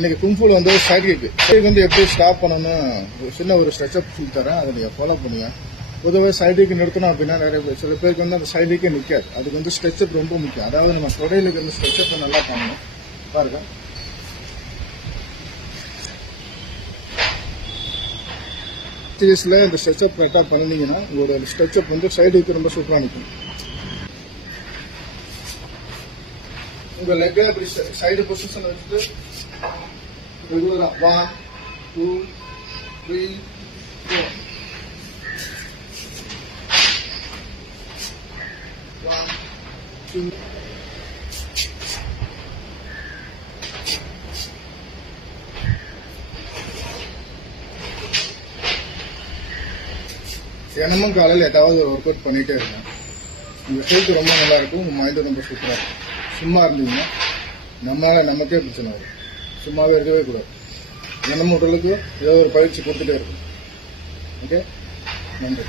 இன்னைக்கு கும்ஃபுல் வந்து side kick side வந்து எப்படி ஸ்டாப் பண்ணணும்னு ஒரு சின்ன ஒரு ஸ்ட்ரெச்சப் சொல்லி தரேன். அதை நீங்கள் ஃபாலோ பண்ணுங்க. பொதுவாக சைடுக்கு நிறுத்தணும் அப்படின்னா நிறைய பேர் சில பேருக்கு வந்து அந்த சைடுக்கே நிற்காது அதுக்கு வந்து ஸ்ட்ரெச்சப் ரொம்ப முக்கியம். அதாவது நம்ம தொடையிலுக்கு வந்து ஸ்ட்ரெச்சப் நல்லா பண்ணணும். பாருங்க. சீரியஸில் இந்த ஸ்ட்ரெச்சப் கரெக்டாக பண்ணீங்கன்னா உங்களோட ஸ்ட்ரெச்சப் வந்து சைடுக்கு ரொம்ப சூப்பராக நிற்கும் உங்க லெக்கை அப்படி சைடு பொசிஷன் வச்சுட்டு ரெகுலரா one two three four one two தினமும் காலையில் ஏதாவது ஒரு ஒர்க் அவுட் பண்ணிகிட்டே இருக்கேன் உங்கள் ஹெல்த் ரொம்ப நல்லா இருக்கும் உங்கள் மைண்டு ரொம்ப சூப்பராக இருக்கும். சும்மா இருந்தீங்கன்னா நம்மளால நமக்கே பிரச்சனை வரும். சும்மாவே இருக்கவே கூடாது. தினமும் உடலுக்கு ஏதோ ஒரு பயிற்சி கொடுத்துட்டே இருக்கும் ஓகே நன்றி.